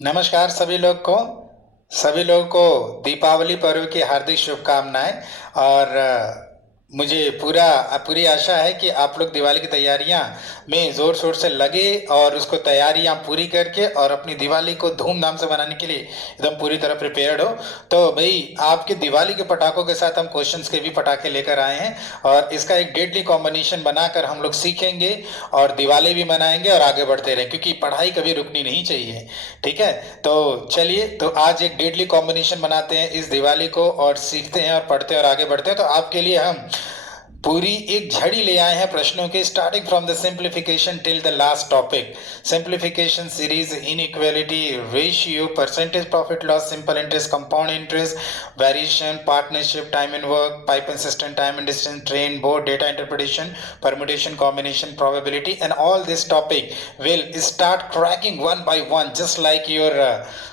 नमस्कार सभी लोगों को दीपावली पर्व की हार्दिक शुभकामनाएं। और मुझे पूरी आशा है कि आप लोग दिवाली की तैयारियां में जोर शोर से लगे और उसको तैयारियां पूरी करके और अपनी दिवाली को धूमधाम से मनाने के लिए एकदम पूरी तरह प्रिपेयर्ड हो। तो भाई आपके दिवाली के पटाखों के साथ हम क्वेश्चंस के भी पटाखे लेकर आए हैं और इसका एक डेडली कॉम्बिनेशन बनाकर हम लोग सीखेंगे और दिवाली भी मनाएंगे और आगे बढ़ते रहें, क्योंकि पढ़ाई कभी रुकनी नहीं चाहिए। ठीक है, तो चलिए, तो आज एक डेडली कॉम्बिनेशन बनाते हैं इस दिवाली को और सीखते हैं और पढ़ते हैं और आगे बढ़ते हैं। तो आपके लिए हम पूरी एक झड़ी ले आए हैं प्रश्नों के, starting from the simplification till the last topic. Simplification series, inequality, ratio, percentage profit loss, simple interest, compound interest, variation, partnership, time and work, pipe and system, time and distance, train, board, data interpretation, permutation, combination, probability, and all this topic will start cracking one by one just like your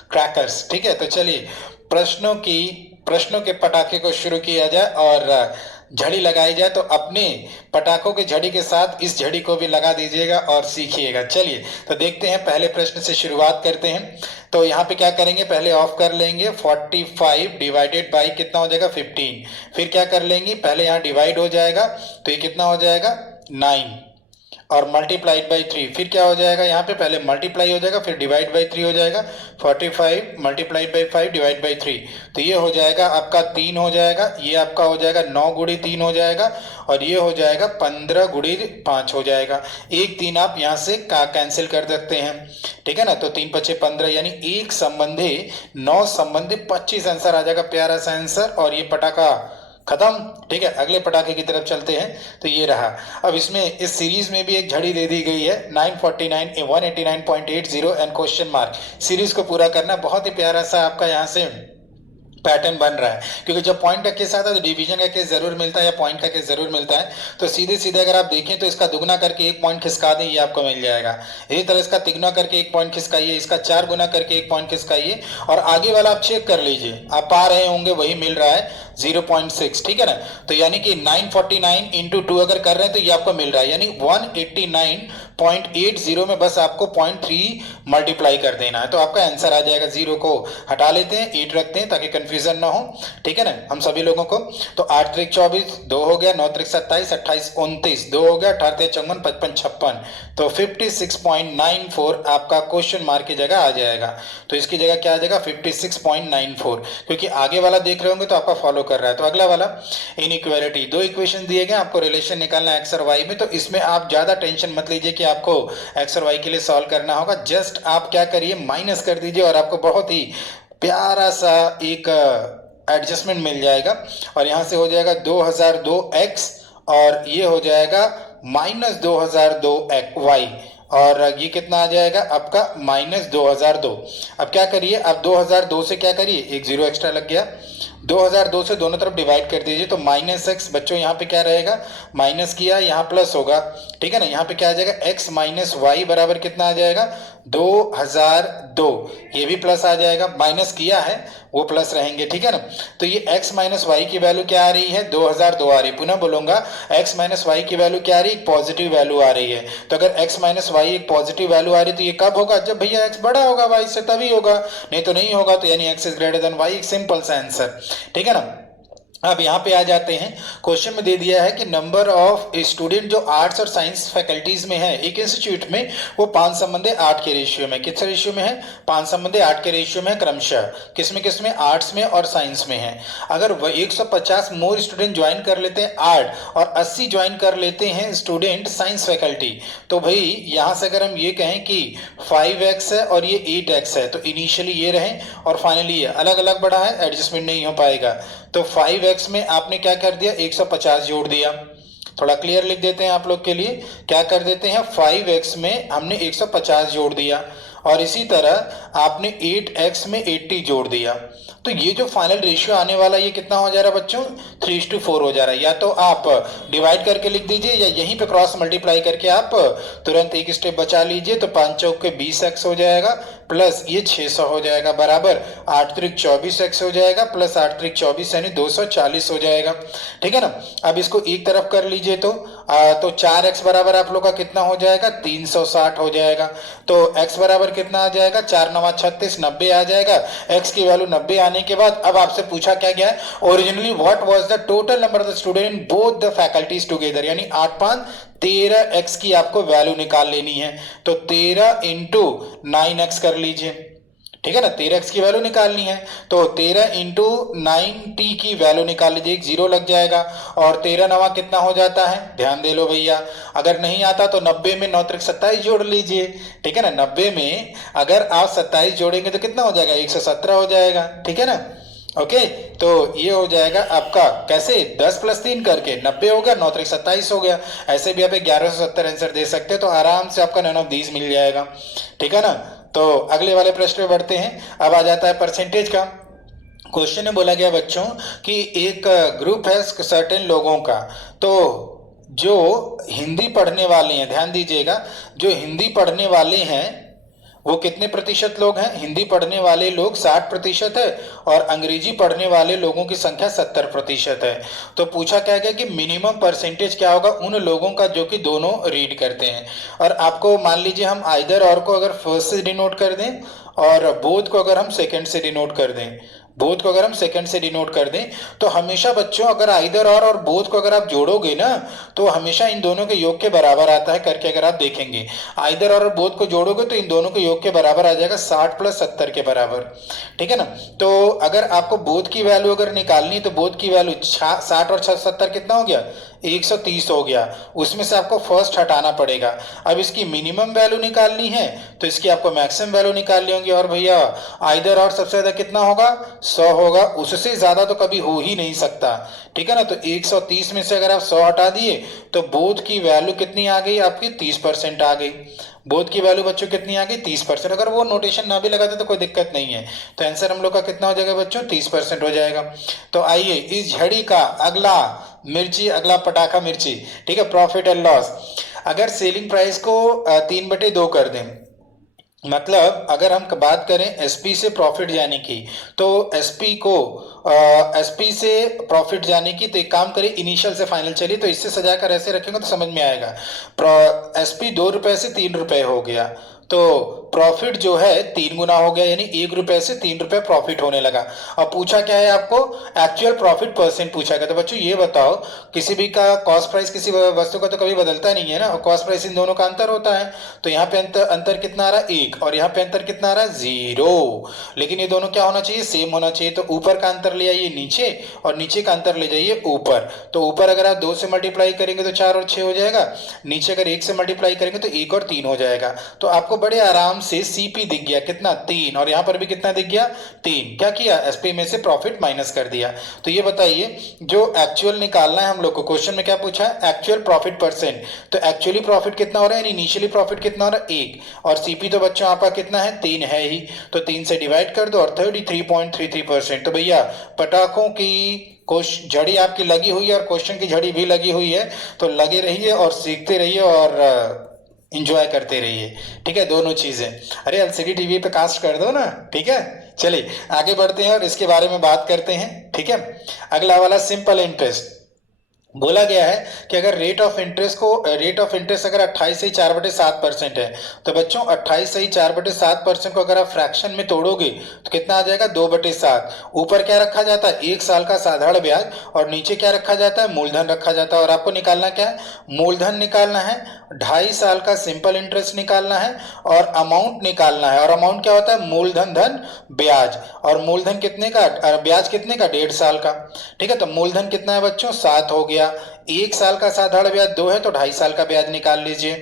crackers। ठीक है, तो चलिए प्रश्नों के पटाखे को शुरू किया जाए और झड़ी लगाई जाए। तो अपने पटाखों के झड़ी के साथ इस झड़ी को भी लगा दीजिएगा और सीखिएगा। चलिए, तो देखते हैं, पहले प्रश्न से शुरुआत करते हैं। तो यहाँ पे क्या करेंगे, पहले ऑफ कर लेंगे 45 डिवाइडेड बाई कितना हो जाएगा 15। फिर क्या कर लेंगे, पहले यहाँ डिवाइड हो जाएगा तो ये कितना हो जाएगा 9 और मल्टीप्लाइड बाई 3। फिर क्या हो जाएगा, यहाँ पे पहले मल्टीप्लाई हो जाएगा फिर डिवाइड बाई 3 हो जाएगा। 45 मल्टीप्लाइड बाई 5 डिवाइड बाई 3, तो ये हो जाएगा आपका 3 हो जाएगा। ये आपका हो जाएगा 9 गुड़ी 3 हो जाएगा और ये हो जाएगा 15 गुड़ी 5 हो जाएगा। एक 3 आप यहाँ से कैंसिल कर सकते हैं। ठीक है ना, तो 3 पचे 15 यानी एक संबंधी 9 संबंधी 25 आंसर आ जाएगा, प्यारा सा आंसर। और ये पटाखा खत्म। ठीक है, अगले पटाखे की तरफ चलते हैं। तो ये रहा। अब इसमें इस सीरीज में भी एक झड़ी दे दी गई है 949 189.80 एंड क्वेश्चन मार्क। सीरीज को पूरा करना, बहुत ही प्यारा सा आपका यहाँ से पैटर्न बन रहा है, क्योंकि जब पॉइंट का केस आता है तो डिवीजन का केस जरूर मिलता है या पॉइंट का केस जरूर मिलता है। तो सीधे सीधे अगर आप देखें तो इसका दुगना करके एक पॉइंट खिसका दें, ये आपको मिल जाएगा। इसी तरह इसका तिगुना करके एक पॉइंट खिसकाइए, इसका 4 गुना करके एक पॉइंट खिसकाइए और आगे वाला आप चेक कर लीजिए, आप पा रहे होंगे वही मिल रहा है 0.6। ठीक है ना, तो यानी कि 949 इंटू 2 अगर कर रहे हैं तो ये आपको मिल रहा है, यानी 189.80 में बस आपको 0.3 मल्टीप्लाई कर देना है तो आपका आंसर आ जाएगा। 0 को हटा लेते हैं, 8 रखते हैं ताकि कंफ्यूजन ना हो। ठीक है ना, हम सभी लोगों को। तो 8 त्रिक 24, 2 हो गया, 9 त्रिक 27, 28 29, 2 हो गया, 18 त्रिक 54, 55 56, तो 56.94 आपका क्वेश्चन मार्क की जगह आ जाएगा। तो इसकी जगह क्या आ जाएगा 56.94, क्योंकि आगे वाला देख रहे होंगे तो आपका फॉलो कर रहा है। तो अगला वाला इनइक्वालिटी, 2 इक्वेशन दिए गए, आपको रिलेशन निकालना है एक्स और वाई में। तो इसमें आप ज्यादा टेंशन मत लीजिए कि आपको एक्स और वाई के लिए सॉल्व करना होगा। जस्ट आप क्या करिए, माइनस कर दीजिए और आपको बहुत ही प्यारा सा एक एडजस्टमेंट मिल जाएगा। और यहां से हो जाएगा 2002x और ये हो जाएगा -2002y और ये कितना आ जाएगा आपका -2002। अब क्या करिए, अब 2002 से क्या करिए, एक जीरो एक्स्ट्रा लग गया, 2002 से दोनों तरफ डिवाइड कर दीजिए तो -x बच्चों यहाँ पे क्या रहेगा, माइनस किया यहाँ प्लस होगा। ठीक है ना, यहाँ पे क्या आ जाएगा x माइनस वाई बराबर कितना आ जाएगा 2002, ये भी प्लस आ जाएगा, माइनस किया है वो प्लस रहेंगे। ठीक है ना, तो ये x माइनस वाई की वैल्यू क्या आ रही है 2002 आ रही है। पुनः बोलूंगा, x माइनस वाई की वैल्यू क्या आ रही है, पॉजिटिव वैल्यू आ रही है। तो अगर x माइनस वाई एक पॉजिटिव वैल्यू आ रही है तो ये कब होगा, जब भैया x बड़ा होगा y से, तभी होगा, नहीं तो नहीं होगा। तो यानी x is greater than y, एक सिंपल सा आंसर। ठीक है ना, अब यहाँ पे आ जाते हैं, क्वेश्चन में दे दिया है कि नंबर ऑफ स्टूडेंट जो आर्ट्स और साइंस फैकल्टीज में है एक इंस्टीट्यूट में, वो 5 संबंधे 8 के रेशियो में, किस रेशियो में है 5 संबंधे 8 के रेशियो में क्रमशः, किसमें आर्ट्स में और साइंस में है। अगर वह 150 मोर स्टूडेंट ज्वाइन कर लेते हैं आर्ट और 80 ज्वाइन कर लेते हैं स्टूडेंट साइंस फैकल्टी, तो भाई यहाँ से अगर हम ये कहें कि 5x है और ये 8x है तो इनिशियली ये रहे और फाइनली ये अलग अलग बढ़ा है, एडजस्टमेंट नहीं हो पाएगा। तो 5x में आपने क्या कर दिया 150 जोड़ दिया। थोड़ा क्लियर लिख देते हैं आप लोग के लिए, क्या कर देते हैं 5x में हमने 150 जोड़ दिया और इसी तरह आपने 8x में 80 जोड़ दिया। तो ये जो फाइनल रेशियो आने वाला ये कितना हो जा रहा है बच्चों 3:4 हो जा रहा है। या तो आप डिवाइड करके लिख दीजिए या यहीं पे क्रॉस मल्टीप्लाई करके आप तुरंत एक स्टेप बचा लीजिए। तो 5 चौक के 20x हो जाएगा, प्लस ये 600 हो जाएगा बराबर 8 त्रिक 24x हो जाएगा प्लस 8 त्रिक 24 यानी 240 हो जाएगा। ठीक है ना। अब इसको एक तरफ कर लीजिए तो 4x बराबर आप लोग का कितना हो जाएगा 360 हो जाएगा। तो x बराबर कितना आ जाएगा 4 9 36 90 आ जाएगा। x की वैल्यू 90 आने के बाद अब आपसे पूछा क्या गया है originally what was the total number of the student in both the faculties together, यानी 8 5 13x की आपको वैल्यू निकाल लेनी है। तो 13 इंटू 9x कर लीजिए। ठीक है ना। 13x की वैल्यू निकालनी है तो 13 इंटू 9t की वैल्यू निकाल लीजिए, एक जीरो लग जाएगा और 13 नवा कितना हो जाता है, ध्यान दे लो भैया। अगर नहीं आता तो 90 में 9 त्रिक 27 जोड़ लीजिए। ठीक है ना। 90 में अगर आप 27 जोड़ेंगे तो कितना हो जाएगा 117 हो जाएगा। ठीक है ना। ओके तो ये हो जाएगा आपका कैसे 10 प्लस 3 करके 90 हो गया, 9 त्रिक 27 हो गया। ऐसे भी आप 1170 आंसर दे सकते हैं तो आराम से आपका नन ऑफ दीज मिल जाएगा। ठीक है ना। तो अगले वाले प्रश्न पे बढ़ते हैं। अब आ जाता है परसेंटेज का। क्वेश्चन में बोला गया बच्चों कि एक ग्रुप है सर्टेन लोगों का, तो जो हिंदी पढ़ने वाले हैं, ध्यान दीजिएगा, जो हिंदी पढ़ने वाले हैं वो कितने प्रतिशत लोग हैं, हिंदी पढ़ने वाले लोग 60% है और अंग्रेजी पढ़ने वाले लोगों की संख्या 70% है। तो पूछा क्या गया कि मिनिमम परसेंटेज क्या होगा उन लोगों का जो कि दोनों रीड करते हैं। और आपको मान लीजिए हम आइदर और को अगर फर्स्ट से डिनोट कर दें और बोथ को अगर हम सेकंड से डिनोट कर दें, बोथ को अगर हम सेकंड से डिनोट कर दें तो हमेशा बच्चों अगर आइदर और बोथ को अगर आप जोड़ोगे ना तो हमेशा इन दोनों के योग के बराबर आता है करके अगर आप देखेंगे। आइदर और बोथ को जोड़ोगे तो इन दोनों के योग के बराबर आ जाएगा 60 प्लस 70 के बराबर। ठीक है ना। तो अगर आपको बोथ की वैल्यू अगर निकालनी है तो बोथ की वैल्यू 60 और 70 कितना हो गया 130 हो गया। उसमें से आपको फर्स्ट हटाना पड़ेगा। अब इसकी मिनिमम वैल्यू निकालनी है तो इसकी आपको मैक्सिमम वैल्यू निकालनी होगी। और भैया आइदर और सबसे ज्यादा कितना होगा 100 होगा, उससे ज्यादा तो कभी हो ही नहीं सकता। ठीक है ना। तो 130 में से अगर आप 100 हटा दिए तो बोथ की वैल्यू कितनी आ गई आपकी 30% आ गई। बोथ की वैल्यू बच्चों कितनी आ गई 30%। अगर वो नोटेशन ना भी लगाते तो कोई दिक्कत नहीं है। तो आंसर हम लोग का कितना हो जाएगा बच्चों 30% हो जाएगा। तो आइए इस झड़ी का अगला मिर्ची, अगला पटाखा मिर्ची। ठीक है। Profit and loss. अगर सेलिंग प्राइस को 3/2 कर दें, मतलब अगर हम बात करें एसपी से प्रॉफिट जाने की तो एसपी से प्रॉफिट जाने की तो एक काम करें इनिशियल से फाइनल, चलिए तो इससे सजाकर ऐसे रखेंगे तो समझ में आएगा। एसपी 2 रुपए से 3 रुपए हो गया तो प्रॉफिट जो है 3 गुना हो गया, यानी 1 रुपए से 3 रुपए प्रॉफिट होने लगा। अब पूछा क्या है आपको एक्चुअल प्रॉफिट परसेंट पूछा गया। तो बच्चों ये बताओ किसी भी का कॉस्ट प्राइस किसी वस्तु का तो कभी बदलता नहीं है ना, और कॉस्ट प्राइस इन दोनों का अंतर होता है। तो यहाँ पे अंतर कितना आ रहा है 1 और यहाँ पे अंतर कितना आ रहा है 0। लेकिन ये दोनों क्या होना चाहिए सेम होना चाहिए। तो ऊपर का अंतर ले आइए नीचे और नीचे का अंतर ले जाइए ऊपर। तो ऊपर अगर आप 2 से मल्टीप्लाई करेंगे तो 4 और 6 हो जाएगा, नीचे अगर 1 से मल्टीप्लाई करेंगे तो 1 और 3 हो जाएगा। तो आपको बड़े आराम से सीपी दिख गया कितना 3 और यहाँ पर भी कितना दिख गया 3। क्या किया एसपी में से प्रॉफिट माइनस कर दिया। तो ये बताइए जो एक्चुअल निकालना है हम लोग को, क्वेश्चन में क्या पूछा है एक्चुअल प्रॉफिट परसेंट। तो एक्चुअली प्रॉफिट कितना हो रहा है, इनिशियली प्रॉफिट कितना हो रहा है 1 और सीपी तो बच्चों आपका कितना है 3 है ही, तो 3 से डिवाइड कर दो और 33.33%। तो भैया पटाखों की झड़ी आपकी लगी हुई है और क्वेश्चन की झड़ी भी लगी हुई है। तो लगे रहिए और सीखते रहिए और इंजॉय करते रहिए। ठीक है दोनों चीजें। अरे एलसीडी टीवी पे कास्ट कर दो ना। ठीक है चलिए आगे बढ़ते हैं और इसके बारे में बात करते हैं। ठीक है अगला वाला सिंपल इंटरेस्ट। बोला गया है कि अगर रेट ऑफ इंटरेस्ट अगर 28 से 4/7% है तो बच्चों 28 से 4/7% को अगर आप फ्रैक्शन में तोड़ोगे तो कितना आ जाएगा 2/7। ऊपर क्या रखा जाता है 1 साल का साधारण ब्याज और नीचे क्या रखा जाता है मूलधन रखा जाता है। और आपको निकालना क्या है मूलधन निकालना है, 2.5 साल का सिंपल इंटरेस्ट निकालना है और अमाउंट निकालना है। और अमाउंट क्या होता है मूलधन धन ब्याज, और मूलधन कितने का ब्याज कितने का 1.5 साल का। ठीक है तो मूलधन कितना है बच्चों 7 हो गया। 1 साल का साधारण ब्याज 2 है तो 2.5 साल का ब्याज निकाल लीजिए।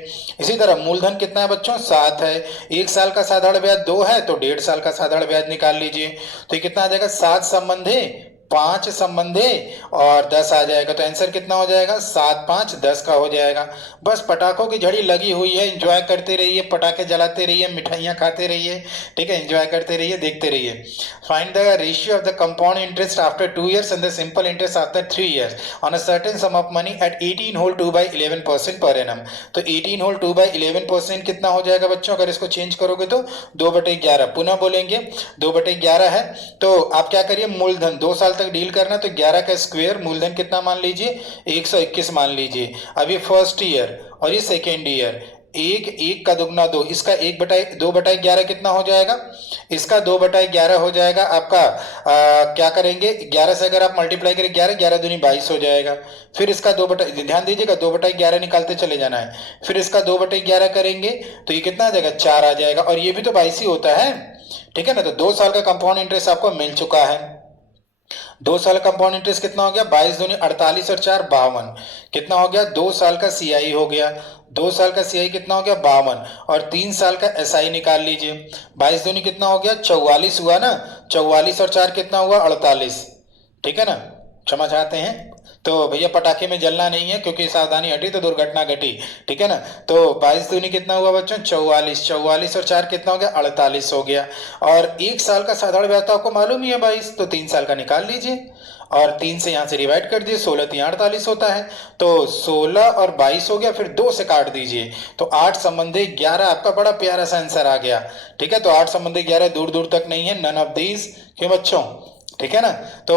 इसी तरह मूलधन कितना है बच्चों 7 है, 1 साल का साधारण ब्याज 2 है तो 1.5 साल का साधारण ब्याज निकाल लीजिए। तो ये कितना आ जाएगा 7 संबंधे 5 संबंधे और 10 आ जाएगा। तो आंसर कितना हो जाएगा? 7 5 10 का हो जाएगा। बस पटाखों की झड़ी लगी हुई है, एंजॉय करते रहिए, पटाखे जलाते रहिए, मिठाइयाँ खाते रहिए, ठीक है, एंजॉय करते रहिए, देखते रहिए। Find the ratio of the compound interest after 2 years and the simple interest after 3 years on a certain sum of money at 18 whole 2/11% per annum. तो 18 होल 2/11% कितना हो जाएगा बच्चों? अगर इसको चेंज करोगे तो 2/11। पुनः बोलेंगे 2/11 है, तो आप क्या करिए, मूलधन 2 साल तक डील करना, तो 11 का स्क्वायर मूलधन कितना मान लीजिए? 121 मान लीजिए। अब ये फर्स्ट ईयर और ये सेकेंड ईयर, एक का दुगना 2, इसका 2/11 कितना हो जाएगा? इसका 2/11 हो जाएगा आपका। क्या करेंगे, 11 से अगर आप मल्टीप्लाई करें 11, 11 दूनी 22 हो जाएगा। फिर इसका ध्यान दीजिएगा 2/11 निकालते चले जाना है। फिर इसका 2/11 करेंगे तो ये कितना आ जाएगा? 4 आ जाएगा, और ये भी तो 22 ही होता है, ठीक है ना। तो 2 साल का कंपाउंड इंटरेस्ट आपको मिल चुका है। 2 साल का कंपाउंड इंटरेस्ट कितना हो गया? 22 दूनी 48 और 4 52। कितना हो गया? 2 साल का सीआई हो गया। 2 साल का सीआई कितना हो गया? 52। और 3 साल का एसआई निकाल लीजिए। 22 दूनी कितना हो गया? 44 हुआ ना। 44 और 4 कितना हुआ? 48, ठीक है ना। क्षमा चाहते हैं, तो भैया पटाखे में जलना नहीं है, क्योंकि सावधानी हटी तो दुर्घटना घटी, ठीक है ना। तो 22 दूनी कितना हुआ बच्चों? 44। 44 और 4 कितना हो गया? 48 हो गया। और 1 साल का साधारण ब्याज तो आपको मालूम ही है 22, तो 3 साल का निकाल लीजिए और 3 से यहाँ से डिवाइड कर दीजिए। 16 3 48 होता है, तो 16 और 22 हो गया। फिर 2 से काट दीजिए, तो 8 संबंधी 11 आपका बड़ा प्यारा सा आंसर आ गया, ठीक है। तो 8 संबंधी 11 दूर दूर तक नहीं है, नन ऑफ दीज, क्यों बच्चों, ठीक है ना। तो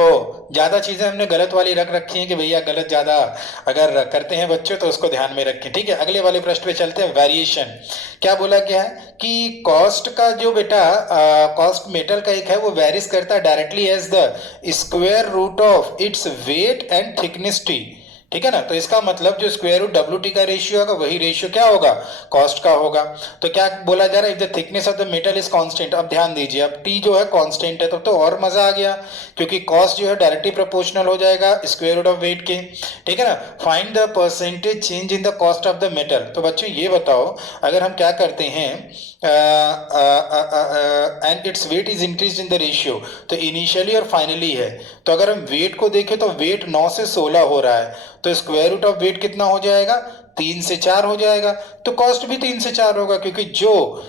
ज्यादा चीजें हमने गलत वाली रख रखी हैं कि भैया गलत ज्यादा अगर करते हैं बच्चों तो उसको ध्यान में रखें, ठीक है। अगले वाले प्रश्न पे चलते हैं। वेरिएशन क्या बोला गया है कि कॉस्ट का जो बेटा कॉस्ट मेटल का एक है वो वेरीज करता है directly as the square root of its weight and thickness T, ठीक है ना। तो इसका मतलब जो स्क्वायर रूट डब्ल्यू टी का रेशियो होगा वही रेशियो क्या होगा? कॉस्ट का होगा। तो क्या बोला जा रहा है? If the thickness of the metal is constant. अब ध्यान दीजिए, अब टी जो है कांस्टेंट है, तब तो और मजा आ गया, क्योंकि कॉस्ट जो है डायरेक्टली प्रोपोर्शनल हो जाएगा स्क्वायर रूट ऑफ वेट के, ठीक है ना। Find the percentage change in the cost of the metal. तो बच्चों ये बताओ, अगर हम क्या करते हैं and its weight is increase in the ratio, तो इनिशियली और फाइनली है। तो अगर हम वेट को देखें तो वेट 9 से 16 हो रहा है, तो स्क्वायर रूट ऑफ वेट कितना हो जाएगा? 3 से 4 हो जाएगा। तो कॉस्ट भी 3 से 4 होगा, क्योंकि जो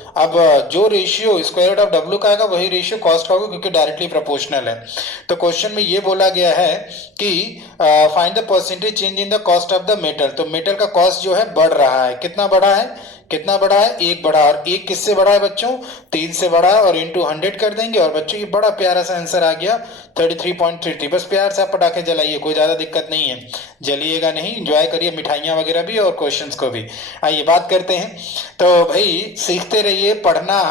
ratio square root of W का आएगा वही रेशियो कॉस्ट का होगा, क्योंकि डायरेक्टली प्रोपोर्शनल है। तो क्वेश्चन में ये बोला गया है कि find the percentage change in the cost of the metal. तो मेटल का कॉस्ट जो है बढ़ रहा है, कितना बढ़ा है? कितना बढ़ा है? 1 बढ़ा। और 1 किससे बढ़ा है बच्चों? 3 से बढ़ा है, और इंटू 100 कर देंगे। और बच्चों ये बड़ा प्यारा सा आंसर आ गया 33.33। बस प्यार से आप पटाखे जलाइए, कोई ज्यादा दिक्कत नहीं है, जलिएगा नहीं, एंजॉय करिए मिठाइयाँ वगैरह भी और क्वेश्चंस को भी। आइए बात करते हैं। तो भाई सीखते रहिए पढ़ना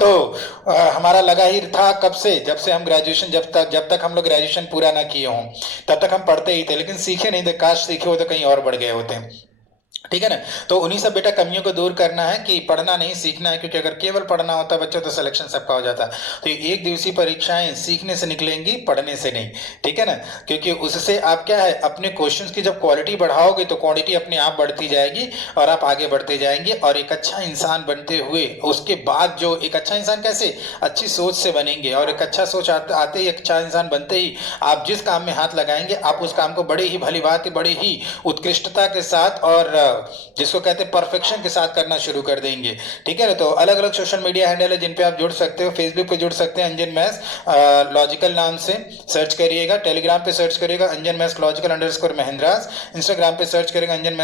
तो हमारा लगा ही था कब से, जब से हम ग्रेजुएशन, जब तक हम लोग ग्रेजुएशन पूरा ना किए हों तब तक हम पढ़ते ही थे, लेकिन सीखे नहीं थे। काश सीखे हो तो कहीं और बढ़ गए होते हैं, ठीक है ना। तो उन्हीं सब बेटा कमियों को दूर करना है कि पढ़ना नहीं सीखना है, क्योंकि अगर केवल पढ़ना होता बच्चों तो सिलेक्शन सबका हो जाता। तो ये 1 दिवसीय परीक्षाएं सीखने से निकलेंगी, पढ़ने से नहीं, ठीक है ना। क्योंकि उससे आप क्या है, अपने क्वेश्चंस की जब क्वालिटी बढ़ाओगे तो क्वांटिटी अपने आप बढ़ती जाएगी और आप आगे बढ़ते जाएंगे। और एक अच्छा इंसान बनते हुए उसके बाद जो एक अच्छा इंसान कैसे, अच्छी सोच से बनेंगे, और एक अच्छा सोच आते ही, अच्छा इंसान बनते ही आप जिस काम में हाथ लगाएंगे आप उस काम को बड़े ही भली बात, बड़े ही उत्कृष्टता के साथ और जिसको कहते हैं परफेक्शन के साथ करना शुरू कर देंगे, ठीक है ना। तो अलग अलग सोशल मीडिया हैंडल है जिन पे आप जुड़ सकते हो। फेसबुक पे जुड़ सकते हैं अंजन मैथ्स लॉजिकल नाम से सर्च करिएगा। टेलीग्राम पे सर्च करिएगा अंजन मैथ्स लॉजिकल अंडरस्कोर महेंद्रास। इंस्टाग्राम पे सर्च करेगा अंजन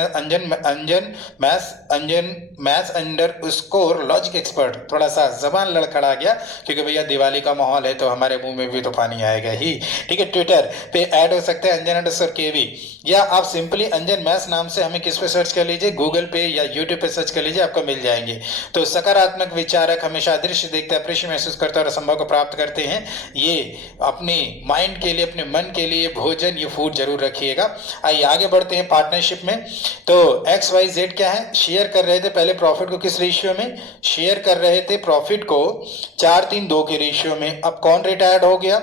मैथ्स अंडरस्कोर लॉजिक एक्सपर्ट। थोड़ा सा जबान लड़खड़ा गया क्योंकि भैया दिवाली का माहौल है तो हमारे मुंह में भी तो पानी आएगा ही, ठीक है। ट्विटर पे ऐड हो सकते हैं अंजन अंडरस्कोर केवी, या आप सिंपली अंजन मैथ्स नाम से हमें किस पे सर्च कर लीजिए, गूगल पे या यूट्यूब पे सर्च कर लीजिए, आपको मिल जाएंगे। तो सकारात्मक विचारक हमेशा दृश्य देखते, अप्रिय महसूस करते और असंभव को प्राप्त करते हैं। ये अपने माइंड के लिए, अपने मन के लिए भोजन, ये फूड जरूर रखिएगा। आइए आगे बढ़ते हैं पार्टनरशिप में। तो XYZ क्या है, शेयर कर रहे थे पहले प्रॉफिट को किस रेशियो में, शेयर कर रहे थे प्रॉफिट को 4-3-2 के रेशियो में। अब कौन रिटायर्ड हो गया,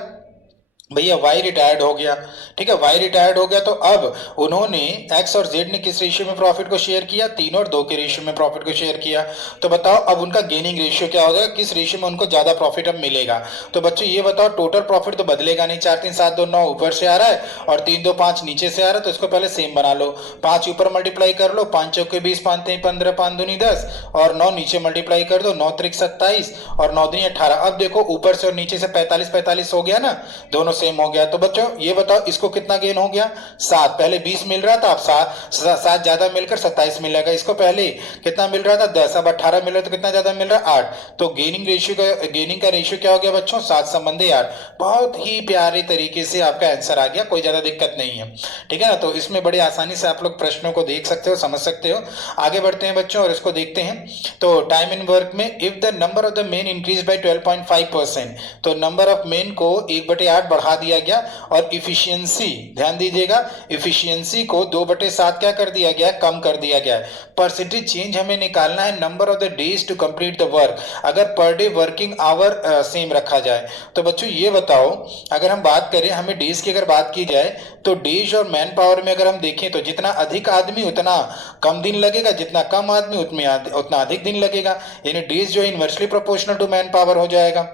भैया वाई रिटायर्ड हो गया, ठीक है, वाई रिटायर्ड हो गया तो अब उन्होंने एक्स और जेड ने किस रेशियो में प्रॉफिट को शेयर किया, 3 और 2 के रेशियो में प्रॉफिट को शेयर किया। तो बताओ अब उनका गेनिंग रेशियो क्या होगा, किस रेशियो में उनको ज्यादा प्रॉफिट अब मिलेगा। तो बच्चों ये बताओ, टोटल प्रॉफिट तो बदलेगा नहीं, 4 3 7 2 9 ऊपर से आ रहा है और 3 2 5 नीचे से आ रहा है, तो इसको पहले सेम बना लो। 5 ऊपर मल्टीप्लाई कर लो, 5 चौके 20, 5 3 15, 5 दूनी 10 और 9 नीचे मल्टीप्लाई कर दो, 9 त्रिक 27 और 9 दूनी 18। अब देखो ऊपर से और नीचे से 45 45 हो गया ना, दोनों सेम हो गया। तो बच्चों ये बताओ इसको कितना गेन हो गया, 7। पहले 20 मिल रहा था, अब 7 ज्यादा मिलकर 27 मिलेगा। इसको पहले कितना मिल रहा था, 10, अब 18 मिल रहा है, तो कितना ज्यादा मिल रहा है, 8। तो गेनिंग का रेशियो क्या हो गया बच्चों, 7 संबंधी 8। बहुत ही प्यारे तरीके से आपका आंसर आ गया, कोई ज्यादा दिक्कत नहीं है, ठीक है ना। तो इसमें बड़े आसानी से आप लोग प्रश्नों को देख सकते हो, समझ सकते हो। आगे बढ़ते हैं बच्चों और इसको देखते हैं। तो टाइम इन वर्क में if the number of the main increase by 12.5%, तो नंबर ऑफ मेन को 1/8 बढ़ा दिया गया और इफिशियंसी, ध्यान दीजिएगा, इफिशियंसी को 2/7 क्या कर दिया गया, कम कर दिया गया है। परसेंटेज चेंज हमें निकालना है number of the days to complete the work, अगर per day working hour same रखा जाए। तो बच्चों ये बताओ, अगर हम बात करें, हमें डेज की अगर बात की जाए तो डेज और मैन पावर में अगर हम देखें तो जितना अधिक आदमी उतना कम दिन लगेगा, जितना कम आदमी उतना अधिक दिन लगेगा, यानी डेज जो है inversely proportional to manpower हो जाएगा।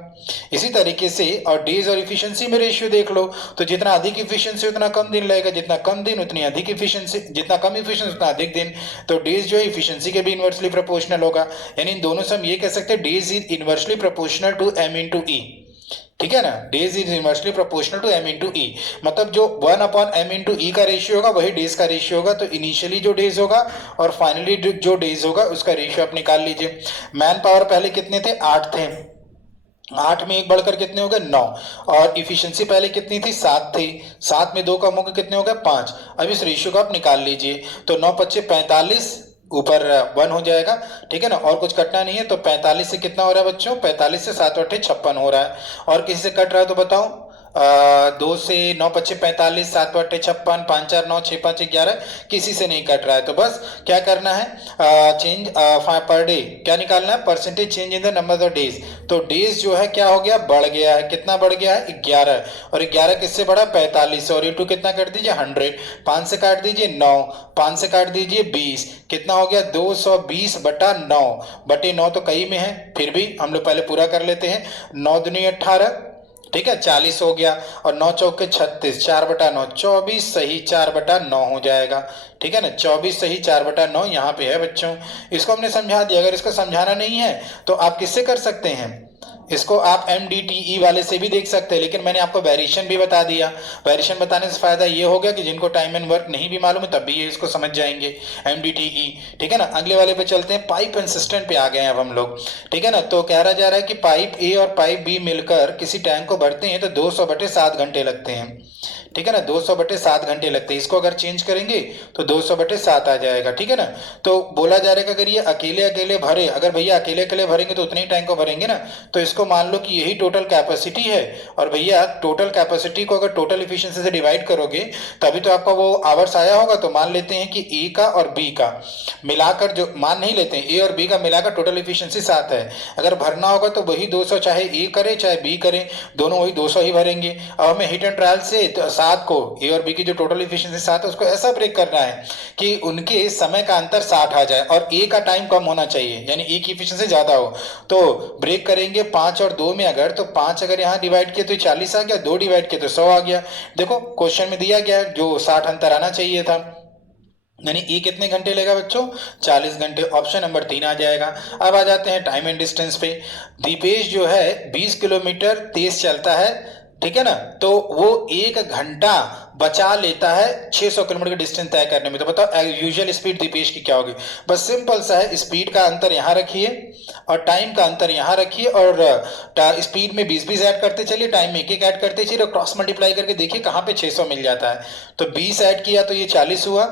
इसी तरीके से और डेज और इफिशियंसी में रेशियो देख लो, तो जितना अधिक इफिशियंसी उतना कम दिन लगेगा, जितना कम दिन उतनी अधिक इफिशियंसी, जितना कम इफिशियंसी उतना अधिक दिन। तो डेज जो है इफिशियंसी के भी इनवर्सली प्रोपोर्शनल होगा, यानी इन दोनों से हम ये कह सकते हैं days is inversely proportional to M into E, ठीक है ना। Days is inversely proportional to M into E, मतलब जो 1/m इंटू ई का रेशियो होगा वही डेज का रेशियो होगा। तो इनिशियली जो डेज होगा और फाइनली जो डेज होगा उसका रेशियो आप निकाल लीजिए। मैन पावर पहले कितने थे, 8 थे, 8 में 1 बढ़कर कितने हो गए, 9। और इफिशियंसी पहले कितनी थी, 7 थी, 7 में 2 कम हो गए, कितने हो गए, 5। अब इस रेशियो को आप निकाल लीजिए, तो 9 पच्चे 45, ऊपर 1 हो जाएगा, ठीक है ना, और कुछ कटना नहीं है। तो 45 से कितना हो रहा है बच्चों, 45 से 7 8 56 हो रहा है। और किसी से कट रहा है तो बताओ, 2 से 9 पच्चे 45, 7 8 56, 5 4 9, 6 5 11, किसी से नहीं कट रहा है। तो बस क्या करना है, चेंज पर डे क्या निकालना है, percentage change in the number of days. तो डेज जो है क्या हो गया, बढ़ गया है, कितना बढ़ गया है, 11। और 11 किससे बढ़ा, 45 और ये 2 कितना कर दीजिए, 100। 5 से काट दीजिए 9, 5 से काट दीजिए 20, कितना हो गया, 220/9 तो कई में है, फिर भी हम लोग पहले पूरा कर लेते हैं। 9 दूनी 18, ठीक है, 40 हो गया, और 9 चौके 36, 4/9 24, सही 4/9 हो जाएगा, ठीक है ना। 24 सही 4/9 यहाँ पे है बच्चों। इसको हमने समझा दिया, अगर इसको समझाना नहीं है तो आप किससे कर सकते हैं, इसको आप MDTE वाले से भी देख सकते हैं, लेकिन मैंने आपको वेरिएशन भी बता दिया। वेरिएशन बताने से फायदा ये हो गया कि जिनको टाइम एंड वर्क नहीं भी मालूम है तब भी ये इसको समझ जाएंगे, MDTE, ठीक है ना। अगले वाले पे चलते हैं, पाइप एंड सिस्टम पे आ गए हैं अब हम लोग, ठीक है ना। तो कह रहा जा रहा है कि पाइप ए और पाइप बी मिलकर किसी टैंक को भरते हैं तो 200/7 घंटे लगते हैं, ठीक है ना, 200/7 घंटे लगते हैं। इसको अगर चेंज करेंगे तो 200/7 आ जाएगा, ठीक है ना। तो बोला जा रहा है कि अगर ये अकेले अकेले भरे, अगर भैया अकेले अकेले भरेंगे तो उतने ही टैंक को भरेंगे ना, तो इसको मान लो कि यही टोटल कैपेसिटी है। और भैया टोटल कैपेसिटी को अगर टोटल इफिशियंसी से डिवाइड करोगे तभी तो आपका वो आवर्स आया होगा। तो मान लेते हैं कि ए का और बी का मिलाकर, जो मान नहीं लेते हैं, ए और बी का मिलाकर टोटल इफिशियंसी 7 है। अगर भरना होगा तो वही 200, चाहे ए करे चाहे बी करे, दोनों वही 200 ही भरेंगे। अब हमें हिट एंड ट्रायल से 7 को, ए और बी की जो टोटल इफिशियंसी 7 है उसको ऐसा ब्रेक करना है कि उनके समय का अंतर 60 आ जाए और ए का टाइम कम होना चाहिए, यानी ए की इफिशियंसी ज्यादा हो। तो ब्रेक करेंगे 5 और 2 में, अगर तो 5 अगर यहाँ डिवाइड किया तो 40 आ गया, 2 डिवाइड किया तो 100 आ गया। देखो क्वेश्चन में दिया गया जो 60 अंतर आना चाहिए था, यानी ए कितने घंटे लेगा बच्चों, 40 घंटे। ऑप्शन नंबर 3 आ जाएगा। अब आ जाते हैं टाइम एंड डिस्टेंस पे। दीपेश जो है 20 किलोमीटर तेज चलता है, ठीक है ना, तो वो 1 घंटा बचा लेता है 600 किलोमीटर की डिस्टेंस तय करने में। तो बताओ यूजुअल स्पीड दीपेश की क्या होगी। बस सिंपल सा है, स्पीड का अंतर यहाँ रखिए और टाइम का अंतर यहाँ रखिए, और स्पीड में 20 ऐड करते चलिए, टाइम में 1 ऐड करते चलिए, और क्रॉस मल्टीप्लाई करके देखिए कहाँ पे 600 मिल जाता है। तो 20 ऐड किया तो ये 40 हुआ,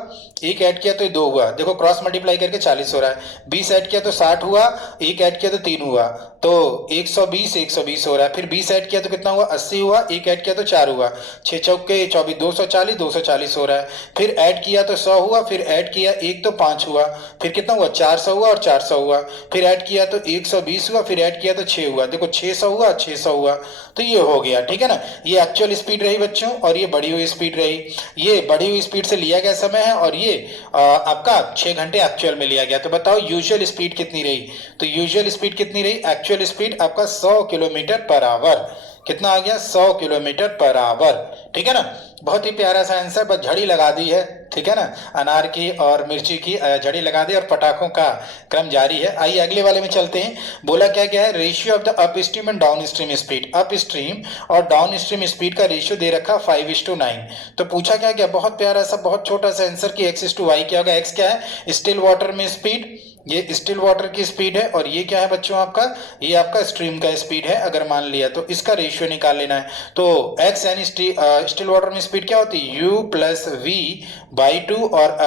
1 ऐड किया तो ये 2 हुआ, देखो क्रॉस मल्टीप्लाई करके 40 हो रहा है। 20 ऐड किया तो 60 हुआ, 1 ऐड किया तो 3 हुआ, तो 120 120 हो रहा है। फिर 20 ऐड किया तो कितना हुआ, 80 हुआ, 1 ऐड किया तो 4 हुआ, 6 चौके 24, 240 240 हो रहा है, फिर ऐड किया तो 100 हुआ, फिर ऐड किया 1 तो 5 हुआ, फिर कितना हुआ 400 हुआ और 400 हुआ, फिर ऐड किया तो 120 हुआ, फिर ऐड किया तो 6 हुआ, देखो 600 हुआ 600 हुआ, तो ये हो गया। ठीक है ना, ये एक्चुअल स्पीड रही बच्चों और ये बढ़ी हुई स्पीड रही। ये बढ़ी हुई स्पीड से लिया गया समय है और ये आपका 6 घंटे एक्चुअल में लिया गया। तो बताओ यूजुअल स्पीड कितनी रही? तो यूजुअल स्पीड कितनी रही? एक्चुअल स्पीड आपका 100 किलोमीटर पर आवर। कितना आ गया? 100 किलोमीटर पर आवर। ठीक है ना, बहुत ही प्यारा सा आंसर, बस झड़ी लगा दी है। ठीक है ना, अनार की और मिर्ची की झड़ी लगा दी और पटाखों का क्रम जारी है। आइए अगले वाले में चलते हैं। बोला क्या क्या है? Ratio of the up stream and down stream speed. Up stream और डाउन स्ट्रीम स्पीड का रेशियो दे रखा 5:9। तो पूछा क्या क्या? बहुत प्यारा सा, बहुत छोटा सा आंसर कि x/y क्या होगा? x क्या है? स्टिल वाटर में स्पीड, ये स्टिल वाटर की स्पीड है, और ये क्या है बच्चों आपका? ये आपका स्ट्रीम का स्पीड है। अगर मान लिया तो इसका रेशियो निकाल लेना है। तो x यानी स्टिल वाटर में स्पीड क्या होती है? u प्लस वी बाई 2 और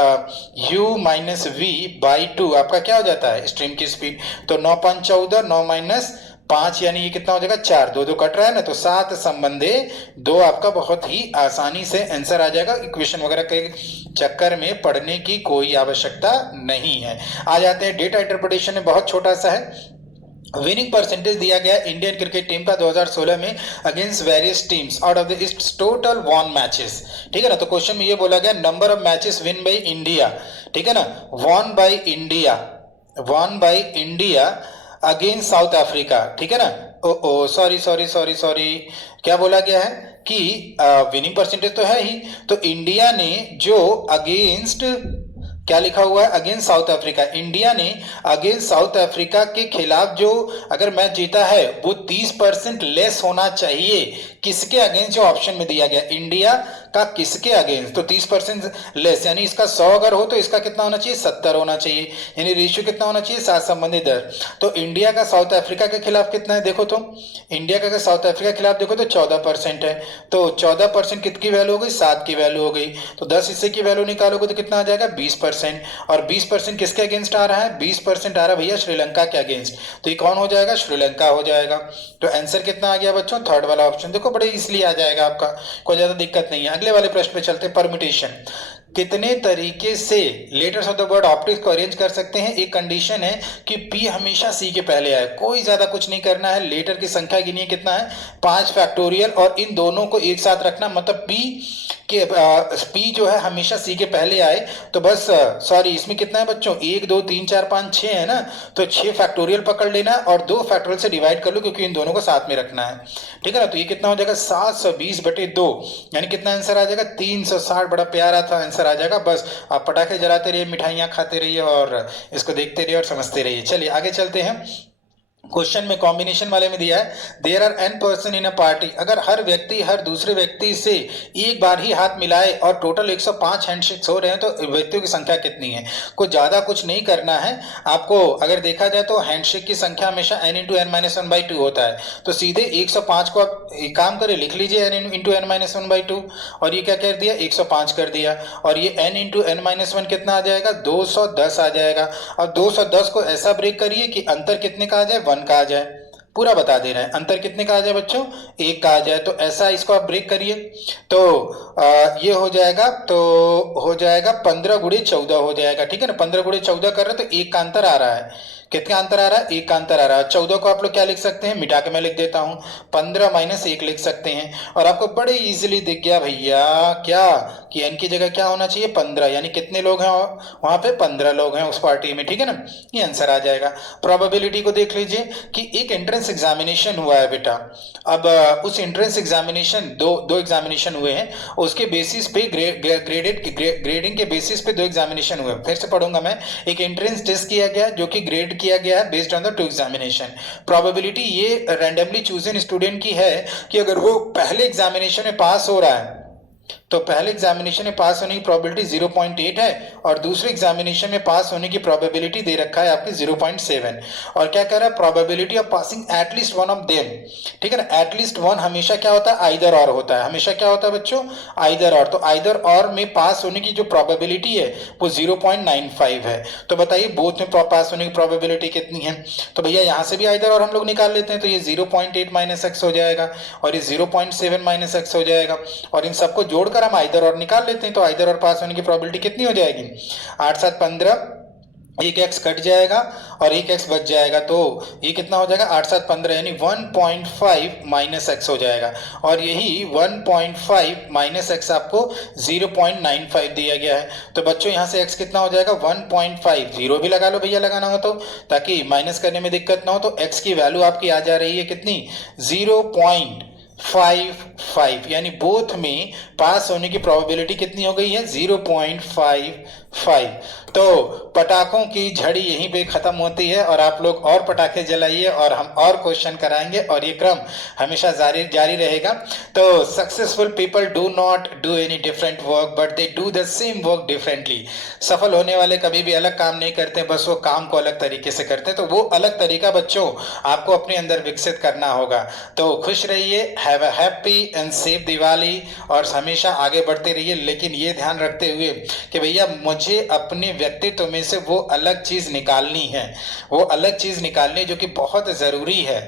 u माइनस वी बाई 2 आपका क्या हो जाता है? स्ट्रीम की स्पीड। तो 9 5 14, 9 माइनस 5 यानी ये कितना हो जाएगा? 4, 2 2 कट रहा है ना, तो 7 संबंधे 2 आपका बहुत ही आसानी से आंसर आ जाएगा। इक्वेशन वगैरह के चक्कर में पढ़ने की कोई आवश्यकता नहीं है। आ जाते हैं डेटा इंटरप्रिटेशन में, बहुत छोटा सा है। विनिंग परसेंटेज दिया गया इंडियन क्रिकेट टीम का 2016 में against various teams out of the it's total one matches. ठीक है ना, तो क्वेश्चन में ये बोला गया number of matches win by India. ठीक है ना, one by India against south Africa. ठीक है ना, ओ सॉरी सॉरी सॉरी सॉरी, क्या बोला गया है कि विनिंग परसेंटेज तो है ही, तो इंडिया ने जो अगेंस्ट, क्या लिखा हुआ है? Against south Africa. इंडिया ने अगेंस्ट साउथ अफ्रीका के खिलाफ जो अगर मैच जीता है वो 30% लेस होना चाहिए। किसके अगेंस्ट? जो ऑप्शन में दिया गया, इंडिया का किसके अगेंस्ट? तो 30% लेस, यानी इसका 100 अगर हो तो इसका कितना होना चाहिए? 70 होना चाहिए, यानी रेशियो कितना होना चाहिए? 7 संबंधित 10। तो इंडिया का साउथ अफ्रीका के खिलाफ कितना है देखो, तो इंडिया का साउथ अफ्रीका के खिलाफ देखो तो 14% है। तो 14% कितनी वैल्यू हो गई? 7 की वैल्यू हो गई। तो 10 हिस्से की वैल्यू निकालोगे तो कितना आ जाएगा? 20%। और 20% किसके अगेंस्ट आ रहा है? 20% आ रहा है भैया श्रीलंका के अगेंस्ट। तो ये कौन हो जाएगा? श्रीलंका हो जाएगा। तो आंसर कितना आ गया बच्चों? थर्ड वाला ऑप्शन। देखो बड़े इसलिए आ जाएगा आपका, कोई ज्यादा दिक्कत नहीं है। अगले वाले प्रश्न पे चलते हैं। परम्यूटेशन, कितने तरीके से letters of the word optics को अरेंज कर सकते हैं? एक कंडीशन है कि P हमेशा C के पहले आए, कोई ज्यादा कुछ नहीं करना है। लेटर की संख्या गिनिए कितना है? 5 फैक्टोरियल, और इन दोनों को एक साथ रखना, मतलब P जो है हमेशा C के पहले आए। तो बस सॉरी, इसमें कितना है बच्चों? 1 2 3 4 5 6 है ना, तो 6 फैक्टोरियल पकड़ लेना और 2 फैक्टोरियल से डिवाइड कर लो, क्योंकि इन दोनों को साथ में रखना है। ठीक है ना, तो ये कितना हो जाएगा? 720/2, यानी कितना आंसर आ जाएगा? 360। बड़ा प्यारा था आंसर आ जाएगा। बस आप पटाखे जलाते रहिए, मिठाइयाँ खाते रहिए और इसको देखते रहिए और समझते रहिए। चलिए आगे चलते हैं। क्वेश्चन में कॉम्बिनेशन वाले में दिया है there are n person in a party. अगर हर व्यक्ति हर दूसरे व्यक्ति से एक बार ही हाथ मिलाए और टोटल 105 हैंडशेक्स हो रहे हैं, तो व्यक्तियों की संख्या कितनी है? कुछ ज्यादा कुछ नहीं करना है आपको। अगर देखा जाए तो हैंडशेक की संख्या हमेशा n into N minus one by 2 होता है। तो सीधे 105 को आप एक काम करें, लिख लीजिए n into N minus one by 2, और ये क्या कर दिया? 105 कर दिया। और ये n into N minus one कितना आ जाएगा? 210 आ जाएगा। और 210 को ऐसा ब्रेक करिए कि अंतर कितने का आ जाए? 1 का आ जाए। पूरा बता दे रहे हैं, अंतर कितने का आ जाए बच्चों? 1 का आ जाए। तो ऐसा इसको आप ब्रेक करिए, तो ये हो जाएगा, तो हो जाएगा 15 गुणे 14 हो जाएगा। ठीक है ना, 15 गुणे 14 कर रहे हैं तो 1 का अंतर आ रहा है। कितना अंतर आ रहा है? 1 का अंतर आ रहा है। 14 को आप लोग क्या लिख सकते हैं? मिटा के मैं लिख देता हूं, 15 माइनस 1 लिख सकते हैं। और आपको बड़े इजीली दिख गया भैया क्या, कि n की जगह क्या होना चाहिए? 15, यानी कितने लोग हैं वहां पे? 15 लोग हैं उस पार्टी में। ठीक है ना, ये आंसर आ जाएगा। प्रोबेबिलिटी को देख लीजिए कि एक एंट्रेंस एग्जामिनेशन हुआ है बेटा। अब उस एंट्रेंस एग्जामिनेशन, दो एग्जामिनेशन हुए हैं, उसके बेसिस पे ग्रेडिंग के बेसिस पे 2 एग्जामिनेशन हुए। फिर से पढ़ूंगा मैं। एक एंट्रेंस टेस्ट किया गया जो कि ग्रेड किया गया है based on the 2 examination. Probability ये रैंडमली चूजन स्टूडेंट की है कि अगर वो पहले एग्जामिनेशन में पास हो रहा है तो पहले एग्जामिनेशन में पास होने की प्रोबेबिलिटी 0.8 है, और दूसरे एग्जामिनेशन में पास होने की प्रोबेबिलिटी दे रखा है आपकी 0.7। और क्या कह रहा है? Probability of passing at least one of them. ठीक है ना, एटलीस्ट वन हमेशा क्या होता है? आइदर और होता है। हमेशा क्या होता है बच्चों? आइदर और। तो आइदर और में पास होने की जो प्रोबेबिलिटी है वो 0.95 है। तो बताइए बोथ में पास होने की प्रोबेबिलिटी कितनी है? तो भैया यहाँ से भी आइदर और हम लोग निकाल लेते हैं, तो ये 0.8 माइनस एक्स हो जाएगा, और ये 0.7 माइनस एक्स हो जाएगा, और इन सबको जोड़कर बार हम आइदर और निकाल लेते हैं, तो आइदर और पास होने की प्रोबेबिलिटी कितनी हो जाएगी, 8 7 15, एक एक्स कट जाएगा और एक एक्स बच जाएगा, तो ये कितना हो जाएगा 8 7 15 यानी 1.5 माइनस एक्स हो जाएगा। और यही 1.5 माइनस एक्स आपको 0.95 दिया गया है। तो बच्चों यहाँ से एक्स कितना हो जाएगा 1.5, जीरो भी लगा लो भैया लगाना हो तो, ताकि माइनस करने में दिक्कत ना हो। तो एक्स की वैल्यू आपकी आ जा रही है कितनी 0.55, यानी बोथ में पास होने की प्रोबेबिलिटी कितनी हो गई है 0.55। तो पटाखों की झड़ी यहीं पे खत्म होती है और आप लोग और पटाखे जलाइए और हम और क्वेश्चन कराएंगे और ये क्रम हमेशा जारी रहेगा। तो successful people do not do any different work but they do the same work differently. सफल होने वाले कभी भी अलग काम नहीं करते, बस वो काम को अलग तरीके से करते हैं। तो वो अलग तरीका बच्चों आपको अपने अंदर विकसित करना होगा। तो खुश रहिए, have a happy and safe Diwali और हमेशा आगे बढ़ते रहिए, लेकिन ये ध्यान रखते हुए कि भैया मुझे अपने व्यक्तित्व में से वो अलग चीज निकालनी है, वो अलग चीज निकालनी है जो कि बहुत जरूरी है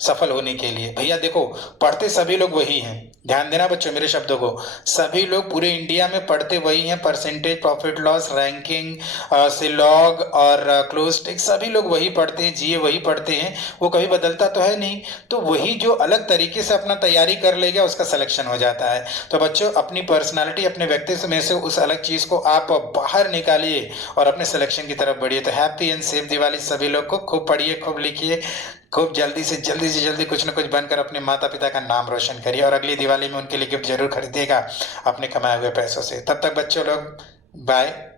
सफल होने के लिए। भैया देखो पढ़ते सभी लोग वही हैं, ध्यान देना बच्चों मेरे शब्दों को, सभी लोग पूरे इंडिया में पढ़ते वही हैं, परसेंटेज, प्रॉफिट लॉस, रैंकिंग, सिलॉग और क्लोज टेक, सभी लोग वही पढ़ते हैं, जीए वही पढ़ते हैं, वो कभी बदलता तो है नहीं। तो वही जो अलग तरीके से अपना तैयारी कर लेगा उसका सिलेक्शन हो जाता है। तो बच्चों अपनी पर्सनालिटी, अपने व्यक्तित्व में से उस अलग चीज को आप बाहर निकालिए और अपने सिलेक्शन की तरफ बढ़िए। तो हैप्पी एंड सेफ दिवाली सभी लोग को, खूब पढ़िए, खूब लिखिए, खूब जल्दी से जल्दी कुछ न कुछ बनकर अपने माता पिता का नाम रोशन करिए और अगली दिवाली में उनके लिए गिफ्ट जरूर खरीदिएगा अपने कमाए हुए पैसों से। तब तक बच्चों लोग बाय।